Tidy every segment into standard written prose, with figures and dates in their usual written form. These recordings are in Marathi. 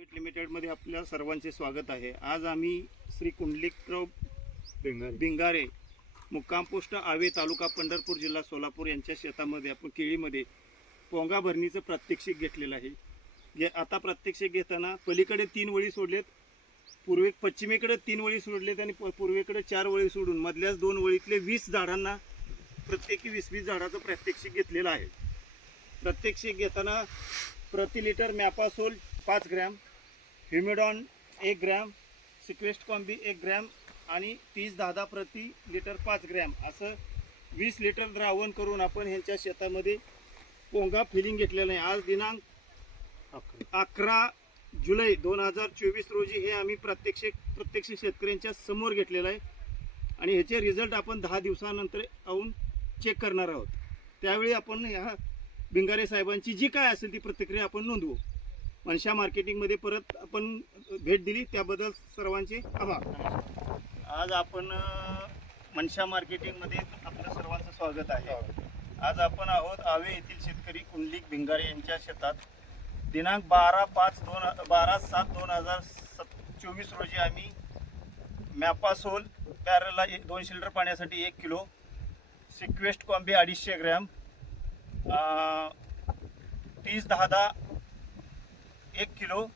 प्रायव्हेट लिमिटेडमध्ये आपल्या सर्वांचे स्वागत आहे। आज आम्ही श्री कुंडलिकराव भिंगारे मुक्काम पोस्ट आवे तालुका पंढरपूर जिल्हा सोलापूर यांच्या शेतामध्ये आपण केळीमध्ये पोंगा भरणीचं प्रात्यक्षिक घेतलेलं आहे। आता प्रात्यक्षिक घेताना पलीकडे 3 वळी सोडलेत, पश्चिमेकडे 3 वळी सोडलेत आणि पूर्वेकडे 4 वळी सोडून मधल्याच 2 वळीतले 20 झाडांना प्रत्येकी 20-20 झाडाचं प्रात्यक्षिक घेतलेलं आहे। प्रात्यक्षिक घेताना प्रति लिटर मॅपासोल 5 ग्रॅम, ह्युमिडॉन 1 ग्रॅम, सिक्वेस्ट कॉम्बी 1 ग्रॅम आणि 30-10 प्रति लिटर 5 ग्रॅम असं 20 लिटर द्रावण करून आपण ह्यांच्या शेतामध्ये पोंगा फिलिंग घेतलेलं आहे। आज दिनांक 11 जुलै 2024 रोजी हे आम्ही प्रत्यक्ष शेतकऱ्यांच्या समोर घेतलेलं आहे आणि ह्याचे रिझल्ट आपण 10 दिवसानंतर येऊन चेक करणार आहोत। त्यावेळी आपण ह्या भिंगारे साहेबांची जी काय असेल ती प्रतिक्रिया आपण नोंदवू। मनशा मार्केटिंगमध्ये परत आपण भेट दिली त्याबद्दल सर्वांचे आभार। आज आपण मनशा मार्केटिंगमध्ये आपल्या सर्वांचं स्वागत आहे। आज आपण आहोत आवे येथील शेतकरी कुंडलिक भिंगारे यांच्या शेतात। दिनांक 12/7/2024 रोजी आम्ही मॅपासोल बॅरलला 200 लिटर पाण्यासाठी 1 किलो, सिक्वेस्ट कॉम्बी 250 ग्रॅम, 30-10 1 किलो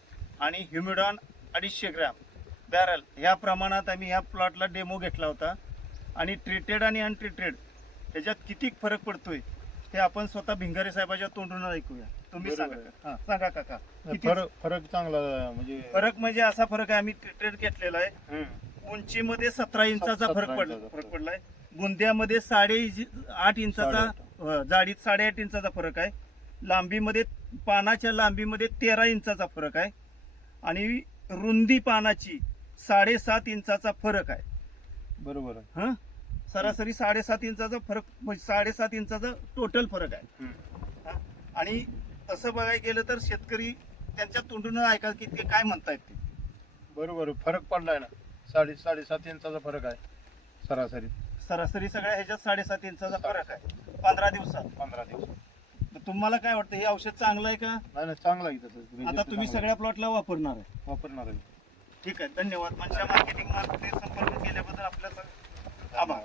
आणि ह्युमिडॉन 250 ग्रॅम बॅरल ह्या प्रमाणात आम्ही ह्या प्लॉटला डेमो घेतला होता। आणि ट्रीटेड आणि अनट्रीटेड ह्याच्यात किती फरक पडतोय ते आपण स्वतः भिंगारे साहेबांच्या तोंडून ऐकूया। तुम्ही सांगा सांगा काका, फरक चांगला फरक म्हणजे असा फरक आहे, आम्ही ट्रीटेड घेतलेला आहे। उंचीमध्ये 17 इंचाचा फरक पडलाय, बुंद्यामध्ये 8.5 इंचाचा, जाडीत 8.5 इंचाचा फरक आहे, लांबीमध्ये पानाच्या लांबीमध्ये 13 इंचाचा फरक आहे आणि रुंदी पानाची 7.5 इंचाचा फरक आहे। बरोबर आहे। हा, सरासरी 7.5 इंचाचा फरक, 7.5 इंचाचा टोटल फरक आहे। आणि तसं बघायला गेलं तर शेतकरी त्यांच्या तोंडून ऐका की ते काय म्हणतायत ते। बरोबर, फरक पडलाय ना, 7.5 इंचाचा फरक आहे सरासरी सगळ्या ह्याच्यात 7.5 इंचाचा फरक आहे 15 दिवसात। तुम्हाला काय वाटतं, हे औषध चांगलं आहे का? नाही, चांगलं आहे तसं। आता तुम्ही सगळ्या प्लॉटला वापरणार आहे? ठीक आहे, धन्यवाद। मनशा मार्केटिंग मार्फत संपर्क केल्याबद्दल आपल्याला आभार।